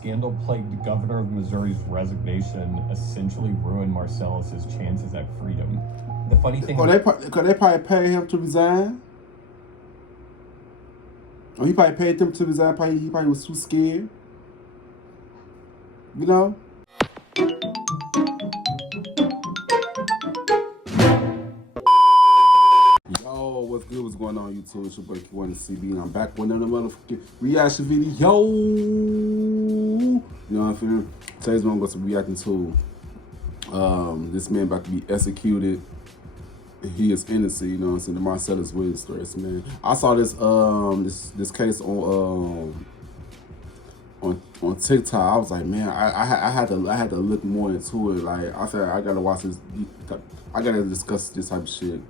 Scandal-plagued governor of Missouri's resignation essentially ruined Marcellus's chances at freedom. The funny thing... Could they probably pay him to resign? Or he probably paid them to resign. He probably was too scared. You know? Yo, what's good? What's going on, YouTube? It's your boy Kewonis CB, and I'm back with another motherfucking reaction video. You know what I'm feeling? Today's one I'm going to be reacting to this man about to be executed. He is innocent, you know what I'm saying? The Marcellus witness stories, man. I saw this this case on TikTok. I was like, man, I had to look more into it. Like, I said, I gotta watch this. I gotta discuss this type of shit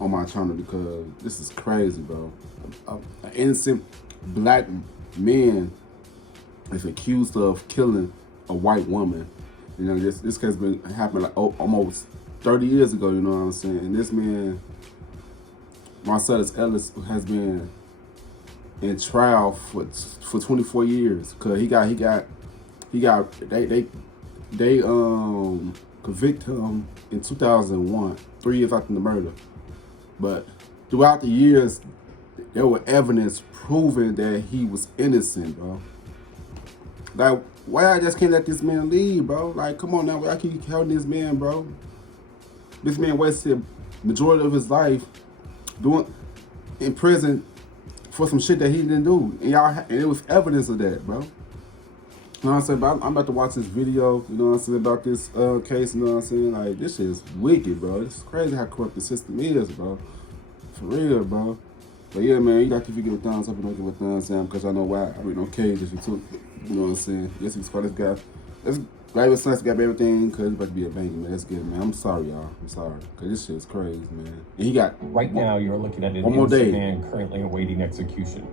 on my channel because this is crazy, bro. An innocent black man is accused of killing a white woman. You know, this case been happening like almost 30 years ago, you know what I'm saying? And this man, Marcellus, has been in trial for 24 years because they convicted him in 2001, 3 years after the murder. But throughout the years, there were evidence proving that he was innocent, bro. Like, why I just can't let this man leave, bro? Like, come on now, why I keep holding this man, bro? This man wasted majority of his life in prison for some shit that he didn't do. And it was evidence of that, bro. You know what I'm saying? But I'm about to watch this video, you know what I'm saying, about this case, you know what I'm saying? Like, this shit is wicked, bro. It's crazy how corrupt the system is, bro. For real, bro. But yeah, man, you got to give a thumbs up and don't give a thumbs down because I know why. I read no cage if you took, you know what I'm saying? Yes, he's called this guy. This guy was nice, got everything because he's about to be a banger, man. That's good, man. I'm sorry, y'all. I'm sorry. Because this shit is crazy, man. And he got... Right now, you're looking at an innocent man currently awaiting execution.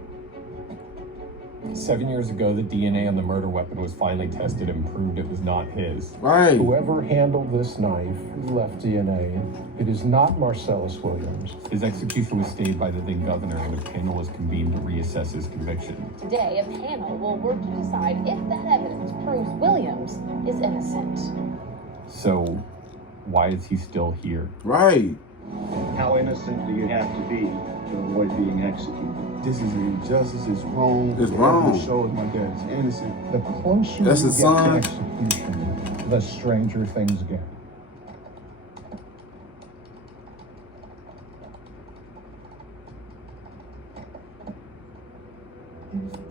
7 years ago, the DNA on the murder weapon was finally tested and proved it was not his. Right. Whoever handled this knife left DNA. It is not Marcellus Williams. His execution was stayed by the then governor, and a panel was convened to reassess his conviction. Today, a panel will work to decide if that evidence proves Williams is innocent. So, why is he still here? Right. How innocent do you have to be to avoid being executed? This is injustice. It's wrong. It's wrong. It shows my dad is innocent. The closer you get to execution, the stranger things get.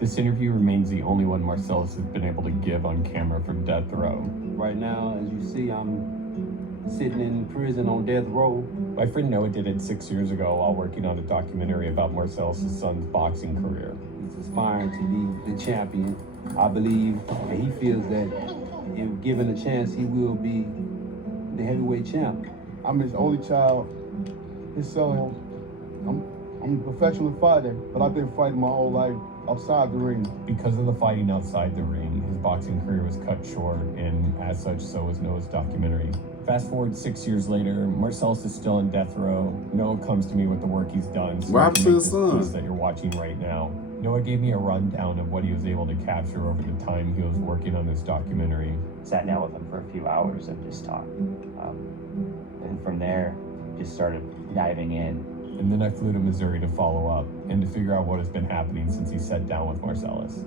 This interview remains the only one Marcellus has been able to give on camera from death row. Right now, as you see, I'm sitting in prison on death row. My friend Noah did it 6 years ago while working on a documentary about Marcellus' son's boxing career. He's aspiring to be the champion. I believe that he feels that if given a chance, he will be the heavyweight champ. I'm his only child, his son. I'm a professional fighter, but I've been fighting my whole life outside the ring. Because of the fighting outside the ring, his boxing career was cut short, and as such, so was Noah's documentary. Fast forward 6 years later, Marcellus is still in death row. Noah comes to me with the work he's done, so what happened to his son? Piece that you're watching right now. Noah gave me a rundown of what he was able to capture over the time he was working on this documentary. Sat down with him for a few hours and just talked. And from there, just started diving in. And then I flew to Missouri to follow up and to figure out what has been happening since he sat down with Marcellus.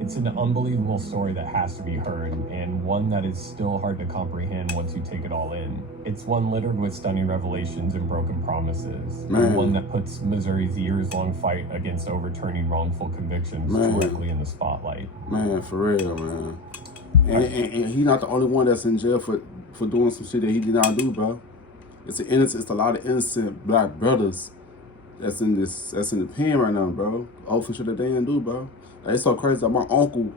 It's an unbelievable story that has to be heard, and one that is still hard to comprehend once you take it all in. It's one littered with stunning revelations and broken promises. And one that puts Missouri's years-long fight against overturning wrongful convictions directly in the spotlight. Man, for real, man. And he's not the only one that's in jail for doing some shit that he did not do, bro. It's a lot of innocent black brothers that's in the pen right now, bro. All for shit that they didn't do, bro. Like, it's so crazy that my uncle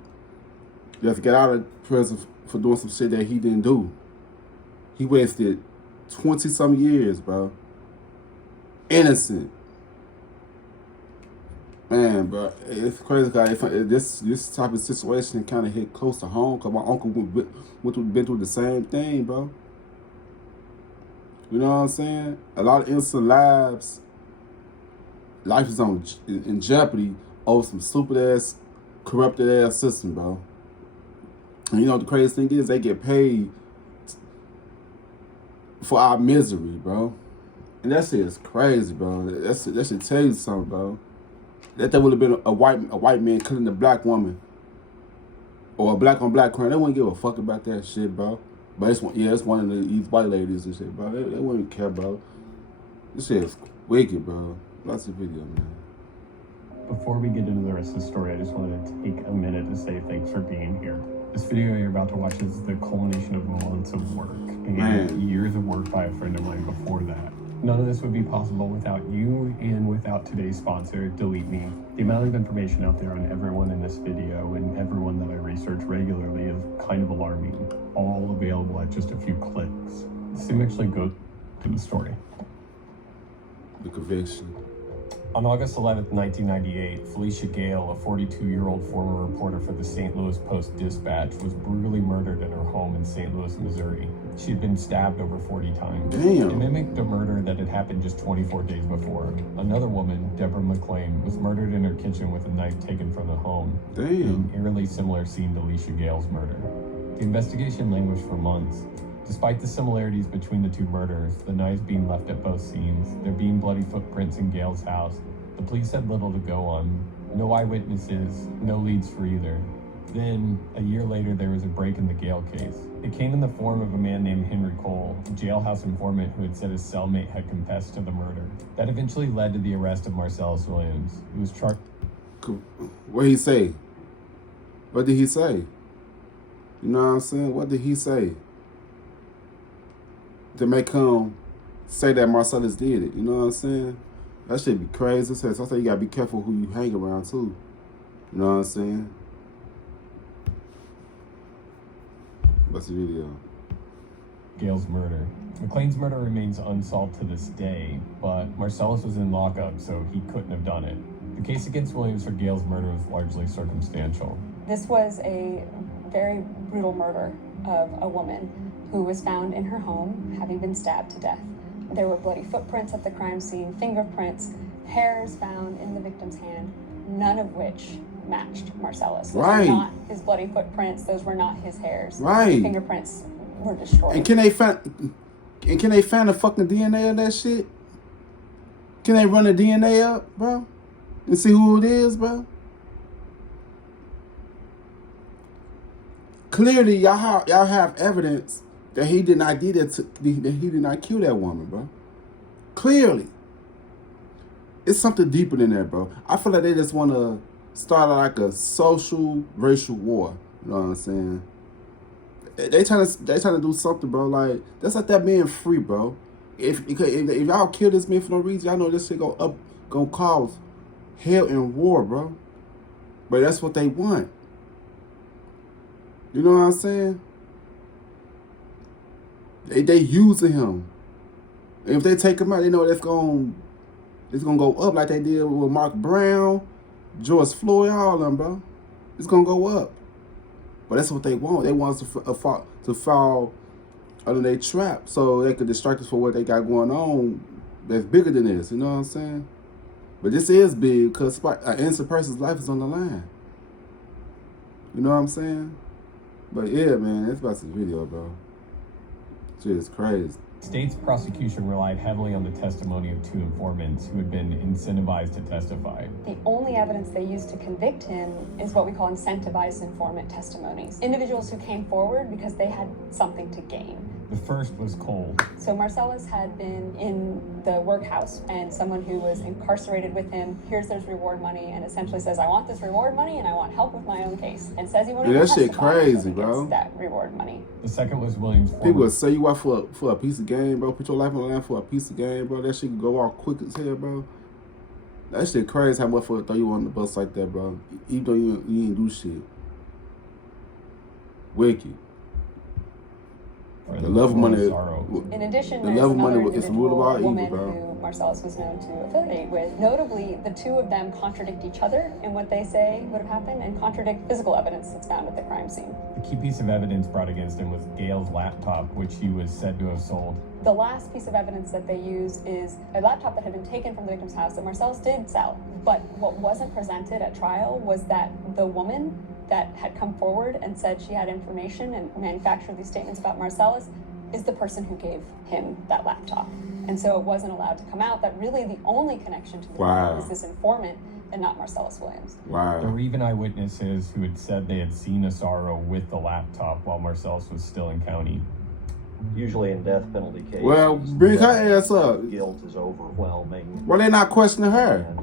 just got out of prison for doing some shit that he didn't do. He wasted 20-some years, bro. Innocent. Man, bro, it's crazy, guys. This type of situation kind of hit close to home because my uncle been through the same thing, bro. You know what I'm saying? A lot of innocent lives. Life is in jeopardy over some stupid ass, corrupted ass system, bro. And you know what the craziest thing is? They get paid for our misery, bro. And that shit is crazy, bro. That should tell you something, bro. That would have been a white man killing a black woman, or a black on black crime. They wouldn't give a fuck about that shit, bro. But it's one of these white ladies and shit, bro. They wouldn't care, bro. This shit is wicked, bro. Lots of video, man. Before we get into the rest of the story, I just wanted to take a minute to say thanks for being here. This video you're about to watch is the culmination of months of work and years of work by a friend of mine before that. None of this would be possible without you and without today's sponsor, Delete Me. The amount of information out there on everyone in this video and everyone that I research regularly is kind of alarming. All available at just a few clicks. Let's actually go to the story. The conviction. On August 11th, 1998, Felicia Gale, a 42-year-old former reporter for the St. Louis Post-Dispatch, was brutally murdered in her home in St. Louis, Missouri. She had been stabbed over 40 times. Damn. It mimicked a murder that had happened just 24 days before. Another woman, Deborah McClain, was murdered in her kitchen with a knife taken from the home. Damn. An eerily similar scene to Felicia Gale's murder. The investigation languished for months. Despite the similarities between the two murders, the knives being left at both scenes, there being bloody footprints in Gale's house, the police had little to go on. No eyewitnesses, no leads for either. Then, a year later, there was a break in the Gale case. It came in the form of a man named Henry Cole, a jailhouse informant who had said his cellmate had confessed to the murder. That eventually led to the arrest of Marcellus Williams, who was charged. What did he say? What did he say? You know what I'm saying? What did he say? To make him say that Marcellus did it. You know what I'm saying? That shit be crazy. So I say you gotta be careful who you hang around too. You know what I'm saying? What's the video? Gale's murder. McClain's murder remains unsolved to this day, but Marcellus was in lockup, so he couldn't have done it. The case against Williams for Gale's murder was largely circumstantial. This was a very brutal murder of a woman who was found in her home having been stabbed to death. There were bloody footprints at the crime scene, fingerprints, hairs found in the victim's hand, none of which matched Marcellus. Those were not his bloody footprints, those were not his hairs. The fingerprints were destroyed. And can they find the fucking DNA of that shit? Can they run the DNA up, bro? And see who it is, bro? Clearly, y'all have evidence that he did not do that. That he did not kill that woman, bro. Clearly, it's something deeper than that, bro. I feel like they just want to start like a social racial war. You know what I'm saying? They trying to do something, bro. Like that's like that man free, bro. If y'all kill this man for no reason, y'all know this shit gonna cause hell and war, bro. But that's what they want. You know what I'm saying? They using him. And if they take him out, they know it's gonna go up like they did with Mark Brown, George Floyd, all of them, bro. It's gonna go up. But that's what they want. They want us to fall under their trap so they could distract us for what they got going on that's bigger than this. You know what I'm saying? But this is big because an innocent person's life is on the line. You know what I'm saying? But yeah, man, that's about this video, bro. Shit is crazy. State's prosecution relied heavily on the testimony of two informants who had been incentivized to testify. The only evidence they used to convict him is what we call incentivized informant testimonies. Individuals who came forward because they had something to gain. The first was Cole. So Marcellus had been in the workhouse and someone who was incarcerated with him hears there's reward money and essentially says, I want this reward money and I want help with my own case. And says he won't even testify. That shit crazy, bro. That reward money. The second was Williams' People will sell you out for a piece of game, bro. Put your life on the line for a piece of game, bro. That shit can go all quick as hell, bro. That shit crazy how much for throw you on the bus like that, bro. Even though you ain't do shit. Wicked. The love of money. In addition, the there's love of another money is the root of all woman evil, bro. who Marcellus was known to affiliate with. Notably, the two of them contradict each other in what they say would have happened and contradict physical evidence that's found at the crime scene. The key piece of evidence brought against him was Gale's laptop, which he was said to have sold. The last piece of evidence that they use is a laptop that had been taken from the victim's house that Marcellus did sell. But what wasn't presented at trial was that the woman that had come forward and said she had information and manufactured these statements about Marcellus is the person who gave him that laptop. And so it wasn't allowed to come out that really the only connection to the Wow. is this informant and not Marcellus Williams. Wow. There were even eyewitnesses who had said they had seen Asaro with the laptop while Marcellus was still in county. Usually in death penalty cases, Well, bring her ass up. guilt is overwhelming. Why they not questioning her? And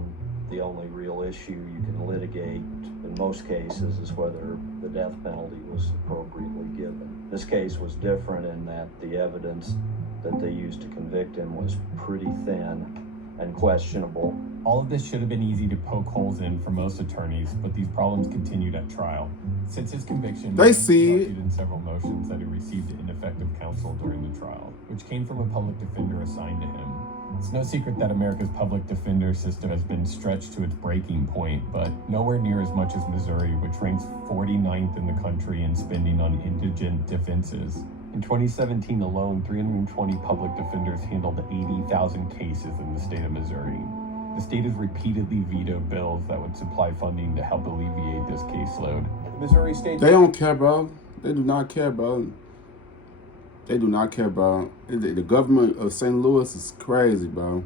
the only real issue you can litigate in most cases is whether the death penalty was appropriately given. This case was different in that the evidence that they used to convict him was pretty thin and questionable. All of this should have been easy to poke holes in for most attorneys, but these problems continued at trial. Since his conviction, They see it. argued in several motions that he received ineffective counsel during the trial, which came from a public defender assigned to him. It's no secret that America's public defender system has been stretched to its breaking point, but nowhere near as much as Missouri, which ranks 49th in the country in spending on indigent defenses. In 2017 alone, 320 public defenders handled 80,000 cases in the state of Missouri. The state has repeatedly vetoed bills that would supply funding to help alleviate this caseload. The Missouri State. They don't care, bro. They do not care, bro. They do not care, bro. The government of St. Louis is crazy, bro.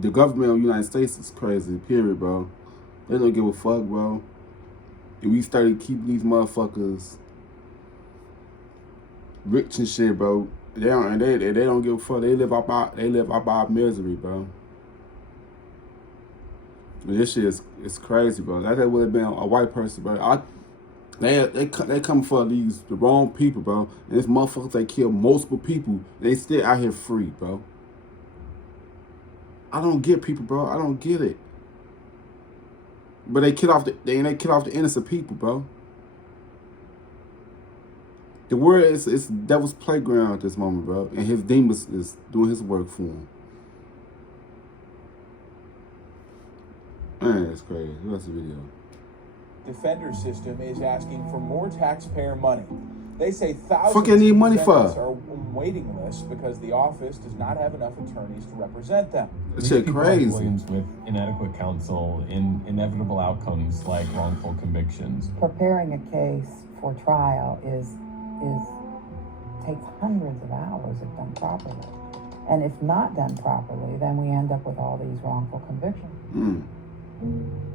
The government of the United States is crazy, period, bro. They don't give a fuck, bro. And we started keeping these motherfuckers rich and shit, bro. They don't give a fuck. They live up our misery, bro. And this shit is crazy, bro. That would have been a white person, bro. They come for the wrong people, bro. And this motherfuckers, they kill multiple people. They still out here free, bro. I don't get people, bro. I don't get it. But they kill off the innocent people, bro. The world is devil's playground at this moment, bro. And his demons is doing his work for him. Man, that's crazy. What's the video? Defender system is asking for more taxpayer money. They say thousands Fuck you need money of for? defendants are on waiting lists because the office does not have enough attorneys to represent them. That These shit people crazy. have Williams with inadequate counsel in inevitable outcomes like wrongful convictions. Preparing a case for trial takes hundreds of hours if done properly. And if not done properly, then we end up with all these wrongful convictions.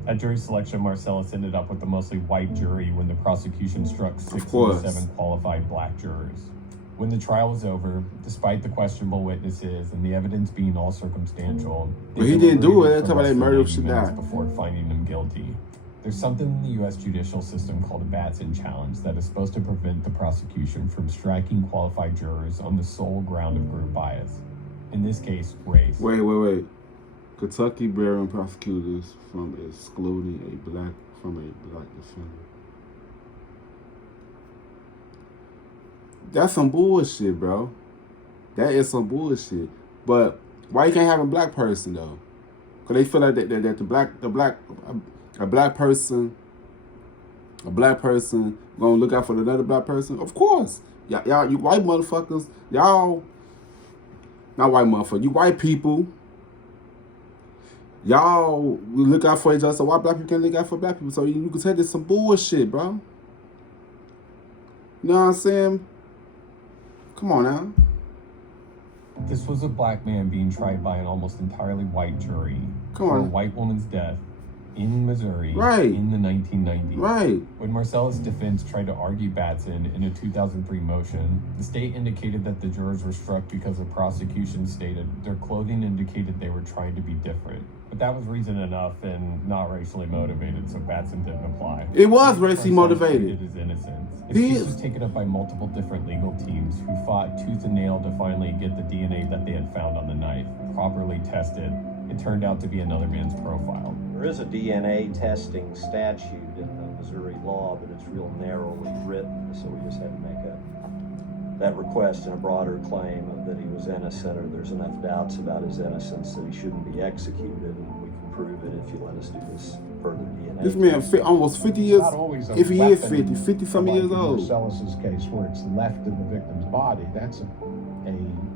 At jury selection, Marcellus ended up with a mostly white jury when the prosecution struck 6 of course. the 7 qualified black jurors. When the trial was over, despite the questionable witnesses and the evidence being all circumstantial, But he didn't do it. deliberated That's for how they less than murdered 90 should minutes die. before finding him guilty. There's something in the U.S. judicial system called a Batson challenge that is supposed to prevent the prosecution from striking qualified jurors on the sole ground of group bias. In this case, race. Wait. Kentucky barring prosecutors from excluding a black defender. That's some bullshit, bro. That is some bullshit. But why you can't have a black person though? Cause they feel like that a black person gonna look out for another black person. Of course, y'all, you white motherfuckers, y'all. Not white motherfuckers, you white people. Y'all will look out for each other, so why black people can't look out for black people? So you can say this some bullshit, bro. You know what I'm saying? Come on now. This was a black man being tried by an almost entirely white jury Come for a on. white woman's death in Missouri Right. in the 1990s. Right. When Marcellus' defense tried to argue Batson in a 2003 motion, the state indicated that the jurors were struck because the prosecution stated their clothing indicated they were trying to be different. But that was reason enough and not racially motivated, so Batson didn't apply. It was racially Marcellus motivated. pleaded his innocence. His He case is- was taken up by multiple different legal teams who fought tooth and nail to finally get the DNA that they had found on the knife properly tested. It turned out to be another man's profile. There is a DNA testing statute in the Missouri law, but it's real narrowly written, so we just had to make that request and a broader claim of that he was innocent, or there's enough doubts about his innocence that he shouldn't be executed, and we can prove it if you let us do this further DNA. This man almost 50 years. Not always a If he is weapon 50 something like years in old. Marcellus's case, where it's left in the victim's body, that's a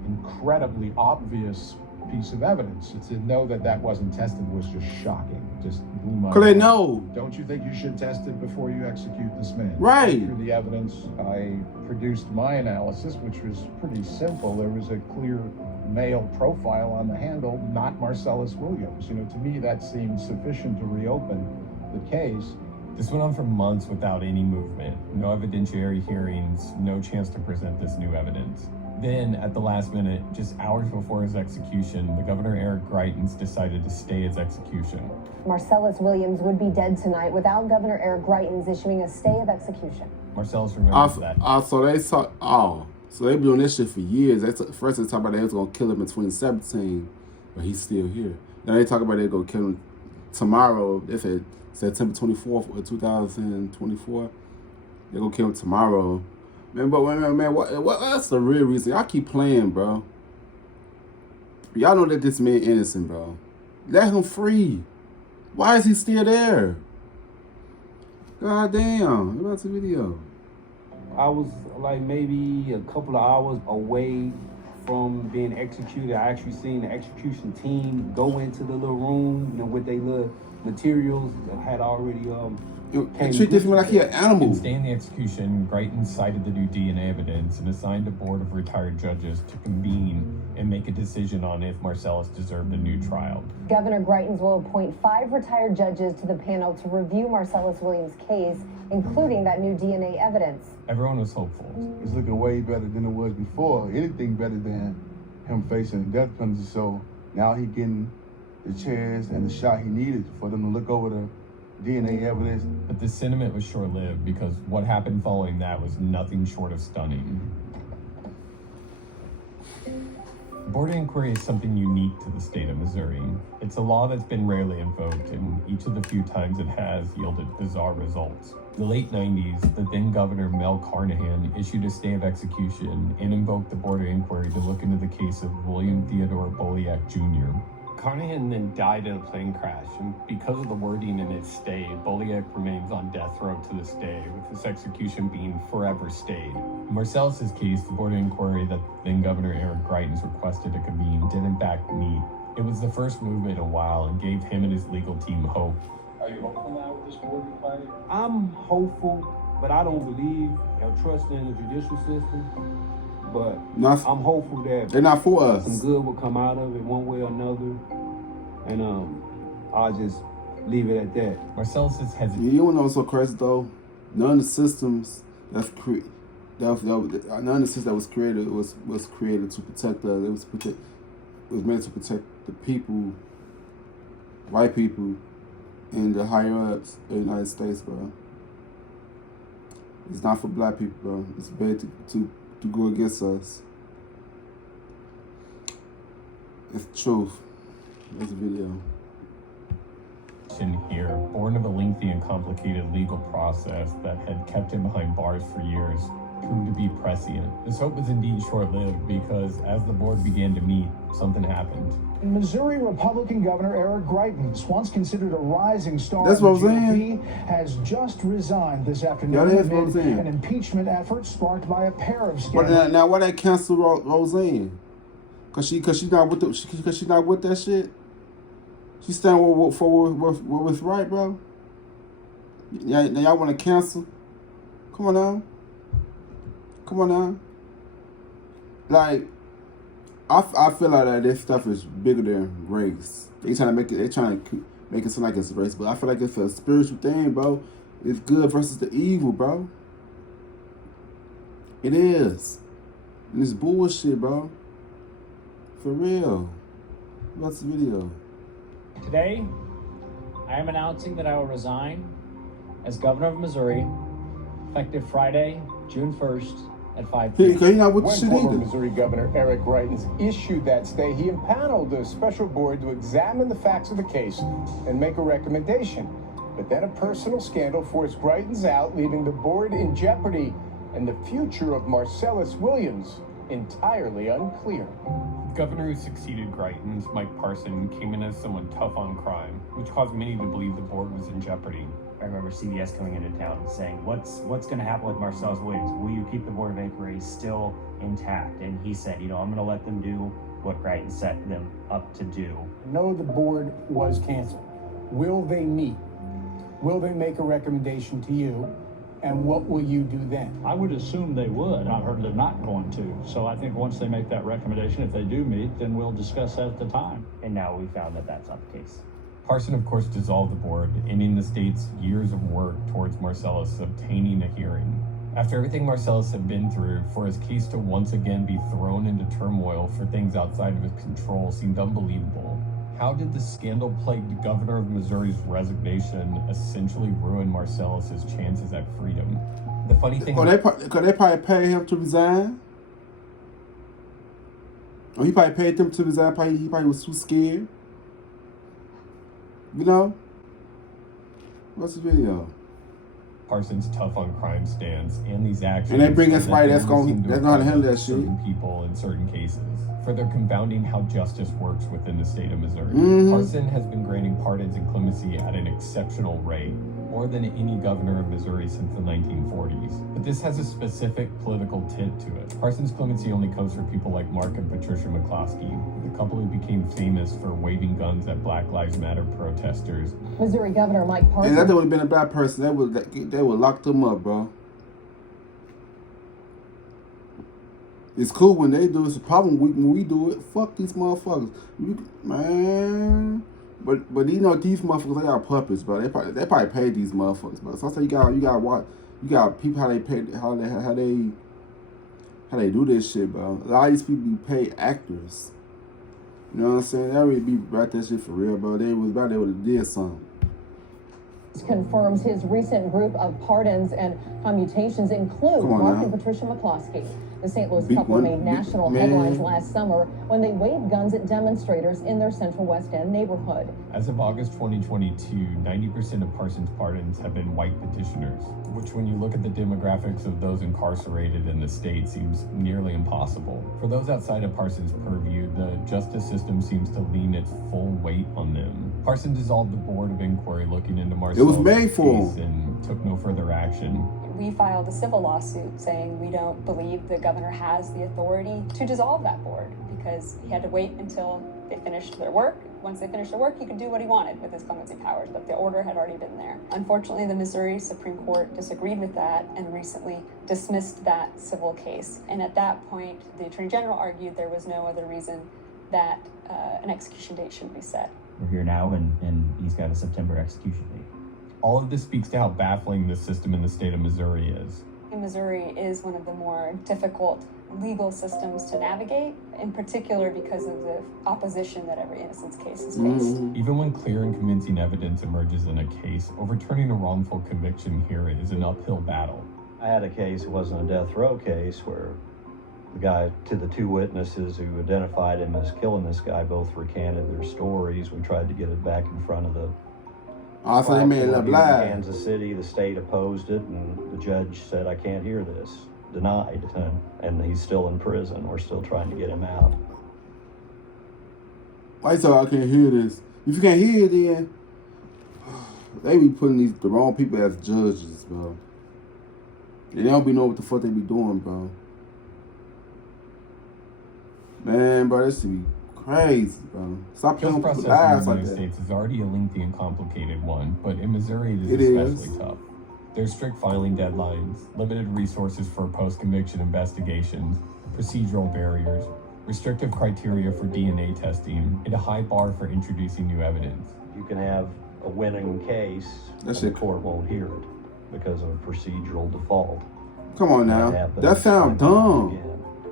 incredibly obvious piece of evidence. To know that wasn't tested was just shocking. Just whom I Cause they want. know. Don't you think you should test it before you execute this man? Right. Through the evidence, I produced my analysis, which was pretty simple. There was a clear male profile on the handle, not Marcellus Williams. You know, to me, that seems sufficient to reopen the case. This went on for months without any movement, no evidentiary hearings, no chance to present this new evidence. Then, at the last minute, just hours before his execution, the Governor Eric Greitens decided to stay his execution. Marcellus Williams would be dead tonight without Governor Eric Greitens issuing a stay of execution. Marcellus remembers that. So they been doing this shit for years. First they talk about they was gonna kill him in 2017, but he's still here. Now they talk about they're gonna kill him tomorrow. They said September 24th of 2024. They're gonna kill him tomorrow. Man, what's the real reason? Y'all keep playing, bro. Y'all know that this man innocent, bro. Let him free. Why is he still there? God damn. What's the video? I was like maybe a couple of hours away from being executed. I actually seen the execution team go into the little room, you know, with their little materials that had already treat this man like he an animal. In staying the execution, Greitens cited the new DNA evidence and assigned a board of retired judges to convene and make a decision on if Marcellus deserved a new trial. Governor Greitens will appoint 5 retired judges to the panel to review Marcellus Williams' case, including that new DNA evidence. Everyone was hopeful. It's looking way better than it was before. Anything better than him facing death penalty. So now he getting the chance and the shot he needed for them to look over the DNA evidence. But the sentiment was short-lived because what happened following that was nothing short of stunning. Board of inquiry is something unique to the state of Missouri. It's a law that's been rarely invoked, and each of the few times it has yielded bizarre results. In the late 90s, the then Governor Mel Carnahan issued a stay of execution and invoked the Board of Inquiry to look into the case of William Theodore Boliak Jr. Carnahan then died in a plane crash, and because of the wording in his stay, Boliak remains on death row to this day, with his execution being forever stayed. In Marcellus's case, the Board of Inquiry that then Governor Eric Greitens requested to convene did in fact meet. It was the first movement in a while and gave him and his legal team hope. Are you hopeful now with this board inquiry? I'm hopeful, but I don't believe or trust in the judicial system. But I'm hopeful that they're not for us. Some good will come out of it one way or another. And I'll just leave it at that. Marcellus is hesitant. You don't know what's so crazy though? None of the systems none of the system that was created was created to protect us. It was meant to protect the people, white people, and the higher ups of the United States, bro. It's not for black people, bro. It's bad to go against us. It's the truth. That's a video. Here, born of a lengthy and complicated legal process that had kept him behind bars for years, proved to be prescient. This hope was indeed short-lived because as the board began to meet, something happened. Missouri Republican Governor Eric Greitens, once considered a rising star That's of the what I'm GOP, saying. has just resigned this afternoon that's what I'm amid saying. an impeachment effort sparked by a pair of scandals. Now why they cancel Roseanne? Cause she not with that shit. She standing for what's right, bro. Now y'all want to cancel? Come on now. Like, I feel like that this stuff is bigger than race. They trying to make it sound like it's race, but I feel like it's a spiritual thing, bro. It's good versus the evil, bro. It is. And it's bullshit, bro. For real. What's the video? Today, I am announcing that I will resign as governor of Missouri, effective Friday, June 1st at 5 p.m. When former Missouri Governor Eric Greitens issued that stay, he impaneled a special board to examine the facts of the case and make a recommendation. But then a personal scandal forced Greitens out, leaving the board in jeopardy and the future of Marcellus Williams entirely unclear. The governor who succeeded Greitens, Mike Parson, came in as someone tough on crime, which caused many to believe the board was in jeopardy. I remember CBS coming into town and saying, what's going to happen with Marcellus Williams? Will you keep the Board of Inquiry still intact? And he said, I'm going to let them do what Greitens set them up to do. No, the board was canceled. Will they meet? Will they make a recommendation to you? And what will you do then? I would assume they would. I heard they're not going to. So I think once they make that recommendation, if they do meet, then we'll discuss that at the time. And now we found that that's not the case. Parson, of course, dissolved the board, ending the state's years of work towards Marcellus obtaining a hearing. After everything Marcellus had been through, for his case to once again be thrown into turmoil for things outside of his control seemed unbelievable. How did the scandal-plagued governor of Missouri's resignation essentially ruin Marcellus's chances at freedom? The funny thing... Could they probably pay him to resign? Or he probably paid them to resign. He probably was too scared. You know? What's the video? Parson's tough on crime stance and these actions... And they bring in somebody that's going to handle that shit. Certain people in certain cases. Further confounding how justice works within the state of Missouri. Parson has been granting pardons and clemency at an exceptional rate, more than any governor of Missouri since the 1940s. But this has a specific political tint to it. Parson's clemency only comes for people like Mark and Patricia McCloskey, the couple who became famous for waving guns at Black Lives Matter protesters. Missouri Governor Mike Parson. And if that would have been a black person, they would lock them up, bro. It's cool when they do it. It's a problem when we do it. Fuck these motherfuckers, man. But you know these motherfuckers, they are puppets, bro. They probably pay these motherfuckers, bro. So I say you got people how they pay how they do this shit, bro. A lot of these people be paid actors. You know what I'm saying? They really be about that shit for real, bro. They was about they would have did something. Confirms his recent group of pardons and commutations include Mark and Patricia McCloskey. The St. Louis couple made national headlines last summer when they waved guns at demonstrators in their Central West End neighborhood. As of August 2022, 90% of Parson's pardons have been white petitioners, which when you look at the demographics of those incarcerated in the state seems nearly impossible. For those outside of Parson's purview, the justice system seems to lean its full weight on them. Parson dissolved the board of inquiry looking into Marcellus' case and took no further action. We filed a civil lawsuit saying we don't believe the governor has the authority to dissolve that board because he had to wait until they finished their work. Once they finished their work, he could do what he wanted with his clemency powers, but the order had already been there. Unfortunately, the Missouri Supreme Court disagreed with that and recently dismissed that civil case. And at that point, the Attorney General argued there was no other reason that an execution date should be set. We're here now, and he's got a September execution date. All of this speaks to how baffling the system in the state of Missouri is. Missouri is one of the more difficult legal systems to navigate, in particular because of the opposition that every innocence case is faced. Even when clear and convincing evidence emerges in a case, overturning a wrongful conviction here is an uphill battle. I had a case, it wasn't a death row case, where the two witnesses who identified him as killing this guy both recanted their stories. We tried to get it back in front of the so they made it live. Kansas City, the state opposed it, and the judge said, I can't hear this. Denied. And he's still in prison. We're still trying to get him out. Why so I can't hear this? If you can't hear it, then they be putting the wrong people as judges, bro. And they don't be know what the fuck they be doing, bro. Man, bro, this should be crazy, bro. Stop playing with people's lives like that. In the United States is already a lengthy and complicated one, but in Missouri it is especially tough. There's strict filing deadlines, limited resources for post-conviction investigations, procedural barriers, restrictive criteria for DNA testing, and a high bar for introducing new evidence. You can have a winning case, and the court won't hear it because of a procedural default. Come on now. That sounds dumb.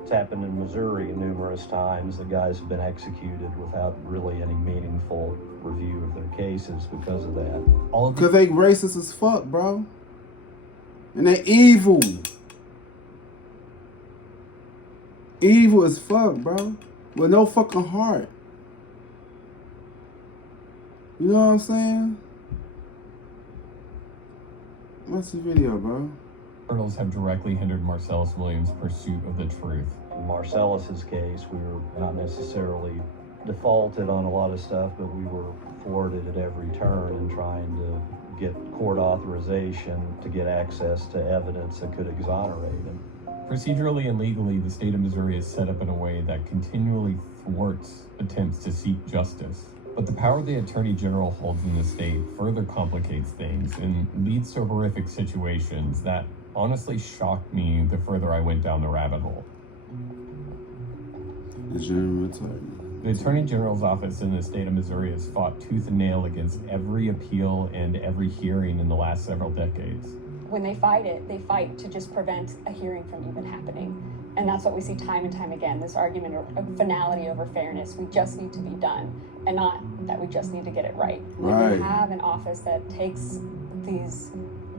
It's happened in Missouri numerous times. The guys have been executed without really any meaningful review of their cases because of that. Because they racist as fuck, bro. And they evil. Evil as fuck, bro. With no fucking heart. You know what I'm saying? What's the video, bro? Hurdles have directly hindered Marcellus Williams' pursuit of the truth. In Marcellus's case, we were not necessarily defaulted on a lot of stuff, but we were thwarted at every turn in trying to get court authorization to get access to evidence that could exonerate him. Procedurally and legally, the state of Missouri is set up in a way that continually thwarts attempts to seek justice. But the power the Attorney General holds in the state further complicates things and leads to horrific situations that honestly shocked me the further I went down the rabbit hole. The Attorney General's office in the state of Missouri has fought tooth and nail against every appeal and every hearing in the last several decades. When they fight to just prevent a hearing from even happening. And that's what we see time and time again, this argument of finality over fairness. We just need to be done, and not that we just need to get it right. When we have an office that takes these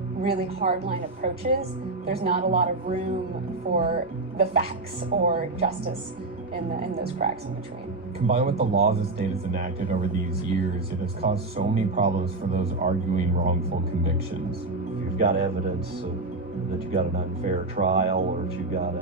really hardline approaches, there's not a lot of room for the facts or justice in those cracks in between. Combined with the laws the state has enacted over these years, it has caused so many problems for those arguing wrongful convictions. If you've got evidence that you got an unfair trial, or if you've got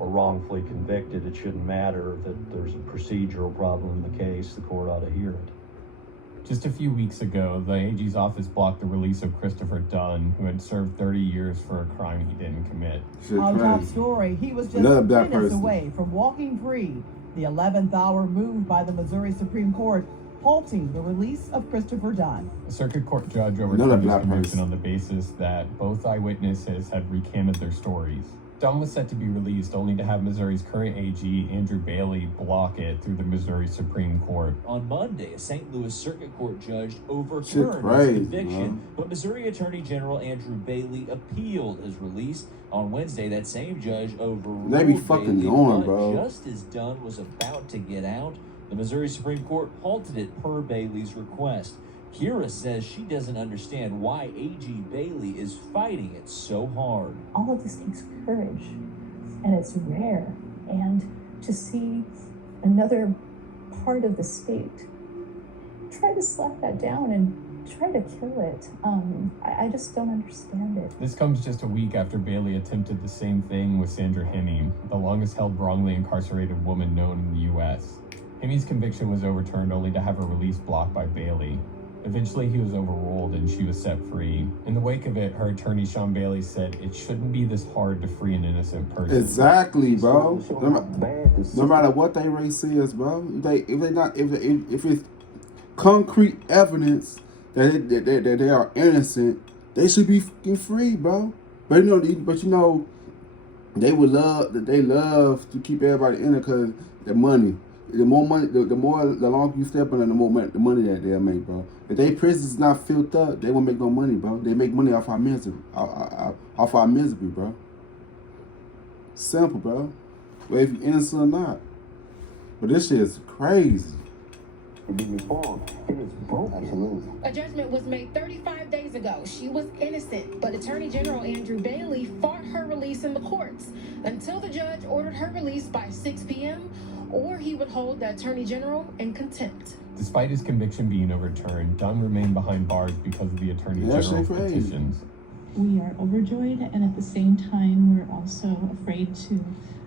or wrongfully convicted, it shouldn't matter that there's a procedural problem in the case. The court ought to hear it. Just a few weeks ago, the AG's office blocked the release of Christopher Dunn, who had served 30 years for a crime he didn't commit. Our top story, he was just minutes away from walking free. The 11th hour move by the Missouri Supreme Court halting the release of Christopher Dunn. A circuit court judge overturned his conviction on the basis that both eyewitnesses had recanted their stories. Dunn was set to be released, only to have Missouri's current AG, Andrew Bailey, block it through the Missouri Supreme Court. On Monday, a St. Louis Circuit Court judge overturned his conviction, but Missouri Attorney General Andrew Bailey appealed his release. On Wednesday, that same judge overruled Bailey, but just as Dunn was about to get out, the Missouri Supreme Court halted it per Bailey's request. Kira says she doesn't understand why AG Bailey is fighting it so hard. All of this takes courage, and it's rare. And to see another part of the state try to slap that down and try to kill it, I just don't understand it. This comes just a week after Bailey attempted the same thing with Sandra Hemme, the longest held wrongly incarcerated woman known in the U.S. Hemme's conviction was overturned only to have her release blocked by Bailey. Eventually, he was overruled and she was set free. In the wake of it, her attorney, Sean Bailey, said it shouldn't be this hard to free an innocent person. Exactly, bro. No matter what their race is, bro. If it's concrete evidence that they are innocent, they should be fucking free, bro. But you know, they love to keep everybody in it because the money. The more money, the longer you step in, the more money that they'll make, bro. If they prisons not filled up, they won't make no money, bro. They make money off our misery, off our misery, bro. Simple, bro. Whether if you're innocent or not. But this shit is crazy. A judgment was made 35 days ago. She was innocent, but Attorney General Andrew Bailey fought her release in the courts until the judge ordered her release by 6 p.m. or he would hold the Attorney General in contempt. Despite his conviction being overturned, Dunn remained behind bars because of the Attorney General's petitions. We are overjoyed, and at the same time, we're also afraid to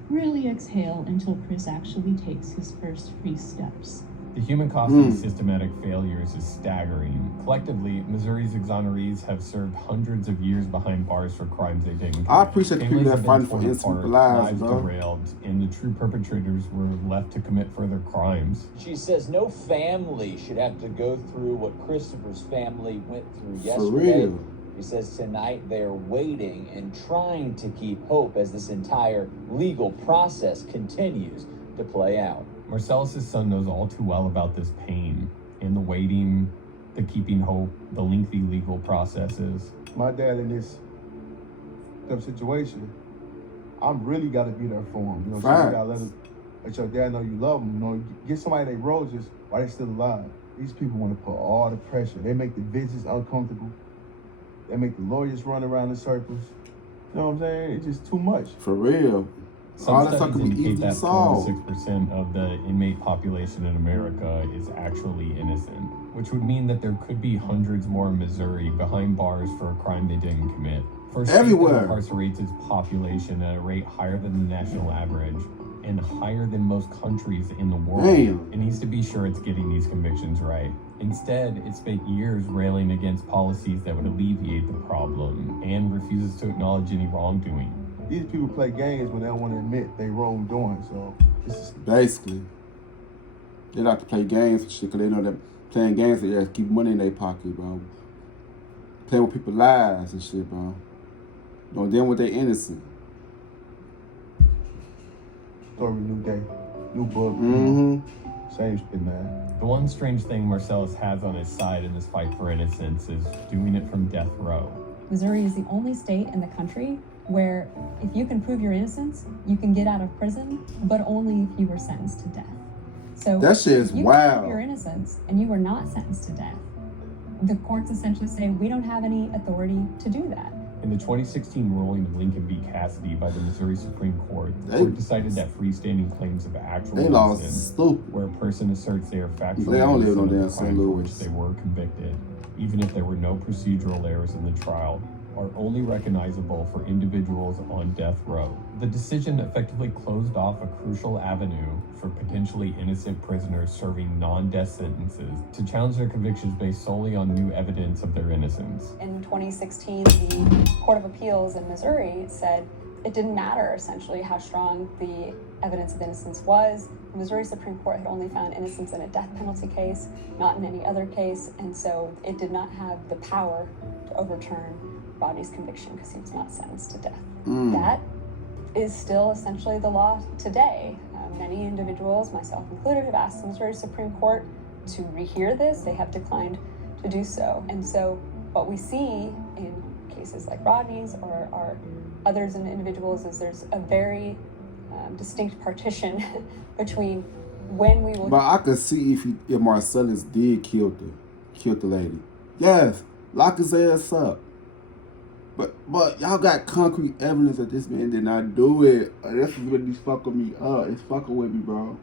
really exhale until Chris actually takes his first free steps. The human cost of these systematic failures is staggering. Collectively, Missouri's exonerees have served hundreds of years behind bars for crimes they didn't commit. I appreciate the people that fighting for innocent lives, bro. Derailed, and the true perpetrators were left to commit further crimes. She says no family should have to go through what Christopher's family went through yesterday. For real. He says tonight they're waiting and trying to keep hope as this entire legal process continues to play out. Marcellus' son knows all too well about this pain, and the waiting, the keeping hope, the lengthy legal processes. My dad in this type of situation, I'm really got to be there for him. You know, so you got to let your dad know you love him. You know, get somebody they roses while they're still alive. These people want to put all the pressure. They make the visits uncomfortable. They make the lawyers run around in circles. You know what I'm saying? It's just too much. For real. Some studies indicate that 4 to 6% of the inmate population in America is actually innocent, which would mean that there could be hundreds more in Missouri behind bars for a crime they didn't commit. For a state that incarcerates its population at a rate higher than the national average and higher than most countries in the world, it needs to be sure it's getting these convictions right. Instead, it spent years railing against policies that would alleviate the problem and refuses to acknowledge any wrongdoing. These people play games when they don't want to admit they wrongdoing, so this is basically. They like to play games and shit, because they know that playing games, they just keep money in their pocket, bro. Playing with people's lives and shit, bro. Don't deal with their innocent. Story, new day, new book. Same shit, man. The one strange thing Marcellus has on his side in this fight for innocence is doing it from death row. Missouri is the only state in the country where if you can prove your innocence, you can get out of prison, but only if you were sentenced to death. So that shit is if you wild. can prove your innocence and you were not sentenced to death, the courts essentially say we don't have any authority to do that. In the 2016 ruling of Lincoln v. Cassidy by the Missouri Supreme Court, the court decided that freestanding claims of actual innocence, where a person asserts they are factually innocent of the crime for which they were convicted, even if there were no procedural errors in the trial, are only recognizable for individuals on death row. The decision effectively closed off a crucial avenue for potentially innocent prisoners serving non-death sentences to challenge their convictions based solely on new evidence of their innocence. In 2016, the Court of Appeals in Missouri said it didn't matter essentially how strong the evidence of innocence was. The Missouri Supreme Court had only found innocence in a death penalty case, not in any other case, and so it did not have the power to overturn Rodney's conviction because he was not sentenced to death. That is still essentially the law today. Many individuals, myself included, have asked the Missouri Supreme Court to rehear this. They have declined to do so. And so what we see in cases like Rodney's or others and individuals is there's a very distinct partition between when we will... But I could see if Marcellus did kill the lady. Yes, lock his ass up. But y'all got concrete evidence that this man did not do it. This is what he's fucking me up. It's fucking with me, bro.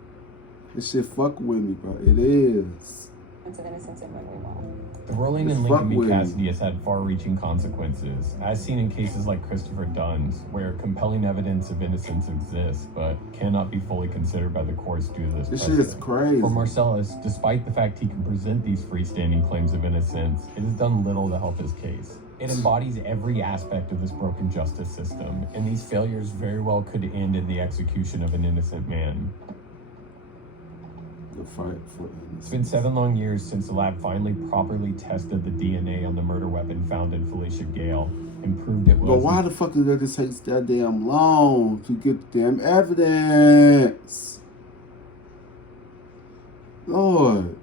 This shit fucking with me, bro. It is. Of innocence and when we won't. The ruling in Lincoln v. Cassidy has had far-reaching consequences, as seen in cases like Christopher Dunn's, where compelling evidence of innocence exists, but cannot be fully considered by the courts due to this shit is crazy. For Marcellus, despite the fact he can present these freestanding claims of innocence, it has done little to help his case. It embodies every aspect of this broken justice system, and these failures very well could end in the execution of an innocent man. The fight for innocence. It's been 7 long years since the lab finally properly tested the DNA on the murder weapon found in Felicia Gale and proved it was... But why the fuck did it take that damn long to get the damn evidence? Lord.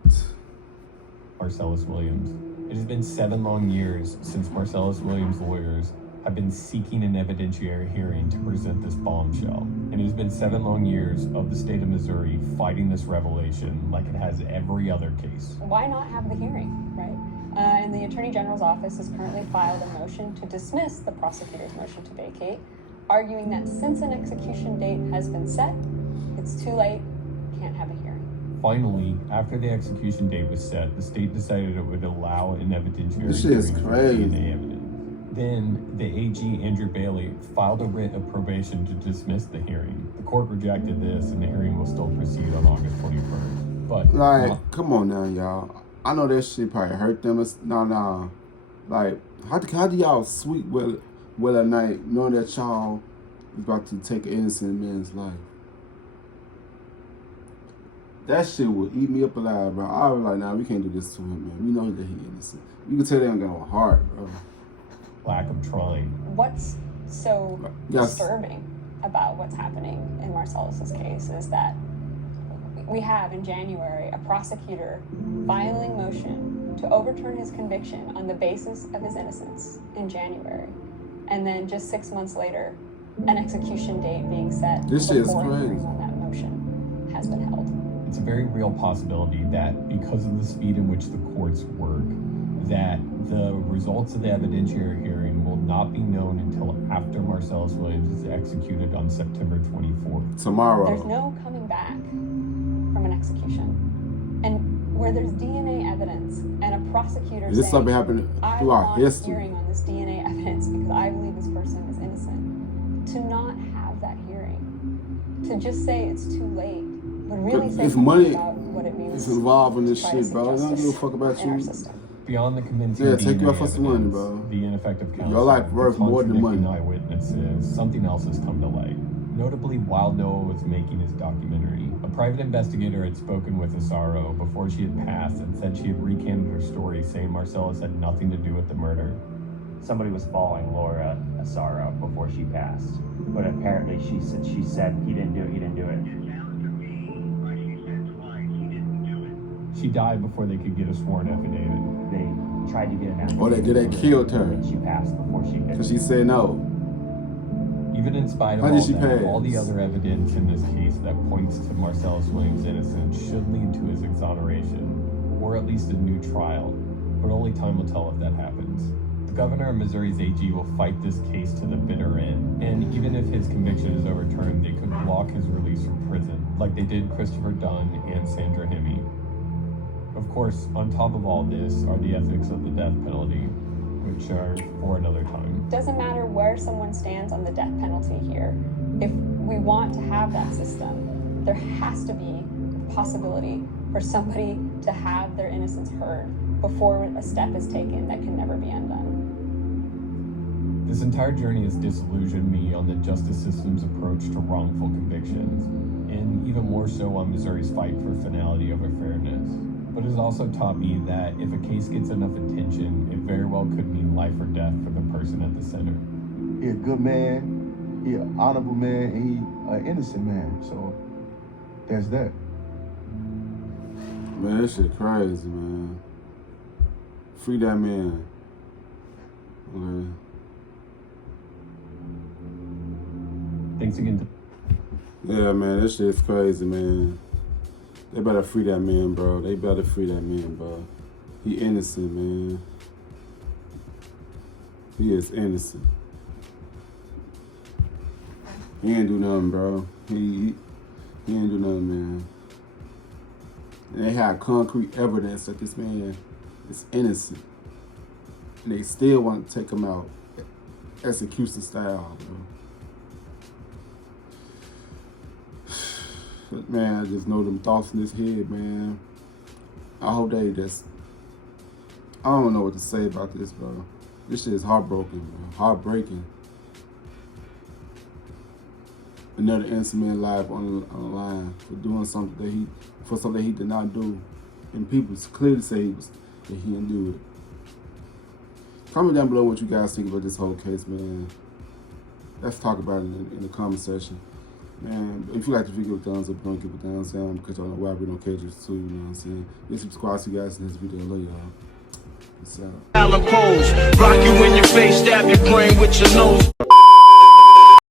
Marcellus Williams. It has been 7 long years since Marcellus Williams' lawyers have been seeking an evidentiary hearing to present this bombshell. And it has been 7 long years of the state of Missouri fighting this revelation like it has every other case. Why not have the hearing, right? And the Attorney General's office has currently filed a motion to dismiss the prosecutor's motion to vacate, arguing that since an execution date has been set, it's too late, can't have a hearing. Finally, after the execution date was set, the state decided it would allow an evidentiary this shit is crazy. DNA evidence. Then, the AG, Andrew Bailey, filed a writ of probation to dismiss the hearing. The court rejected this, and the hearing will still proceed on August 21st. But, like, come on now, y'all. I know that shit probably hurt them. Nah. Like, how do y'all sleep well at night knowing that y'all is about to take an innocent man's life? That shit would eat me up alive, bro. I was like, nah, we can't do this to him, man. We know that he's innocent. You can tell they don't got no heart, bro. Lack of trying. What's so disturbing about what's happening in Marcellus's case is that we have in January a prosecutor filing motion to overturn his conviction on the basis of his innocence in January. And then just 6 months later, an execution date being set this shit is before crazy. hearing on that motion has been held. It's a very real possibility that because of the speed in which the courts work, that the results of the evidentiary hearing will not be known until after Marcellus Williams is executed on September 24th. Tomorrow. There's no coming back from an execution. And where there's DNA evidence and a prosecutor this something happening throughout history. Hearing on this DNA evidence because I believe this person is innocent, to not have that hearing, to just say it's too late, but really say money about what it means. It's involved in this shit, bro. I don't give a fuck about you. Beyond the convincing take you out for some money, bro. The ineffective counsel, your life worth more than money. Eyewitnesses, something else has come to light. Notably, while Noah was making his documentary, a private investigator had spoken with Asaro before she had passed and said she had recanted her story, saying Marcellus had nothing to do with the murder. Somebody was following Laura Asaro before she passed, but apparently she said he didn't do it. She died before they could get a sworn affidavit. They tried to get an affidavit. Or they killed her. And she passed before she did. Because she said no. Even in spite of How all did she that, pass? all the other evidence in this case that points to Marcellus Williams' innocence should lead to his exoneration, or at least a new trial, but only time will tell if that happens. The governor of Missouri's AG will fight this case to the bitter end, and even if his conviction is overturned, they could block his release from prison, like they did Christopher Dunn and Sandra Hemme. Of course, on top of all this are the ethics of the death penalty, which are for another time. Doesn't matter where someone stands on the death penalty here. If we want to have that system, there has to be a possibility for somebody to have their innocence heard before a step is taken that can never be undone. This entire journey has disillusioned me on the justice system's approach to wrongful convictions, and even more so on Missouri's fight for finality over fairness. But it has also taught me that if a case gets enough attention, it very well could mean life or death for the person at the center. He a good man, he an honorable man, and he an innocent man. So that's that. Man, that shit crazy, man. Free that man. Okay. Thanks again. Yeah, man, that shit's crazy, man. They better free that man, bro. They better free that man, bro. He innocent, man. He is innocent. He ain't do nothing, bro. He ain't do nothing, man. And they had concrete evidence that this man is innocent. And they still want to take him out execution style, bro. Man, I just know them thoughts in his head, man. I hope they just... I don't know what to say about this, bro. This shit is heartbroken, bro. Heartbreaking. Another innocent man life on the line for doing something that he did not do. And people clearly say that he didn't do it. Comment down below what you guys think about this whole case, man. Let's talk about it in the comment section. Man, if you like the video, give a thumbs up. Don't give a thumbs down because y'all know why we don't cages too, you know what I'm saying? Please subscribe to you guys in this video. I love y'all. Peace out. Rock you in your face, stab your brain with your nose.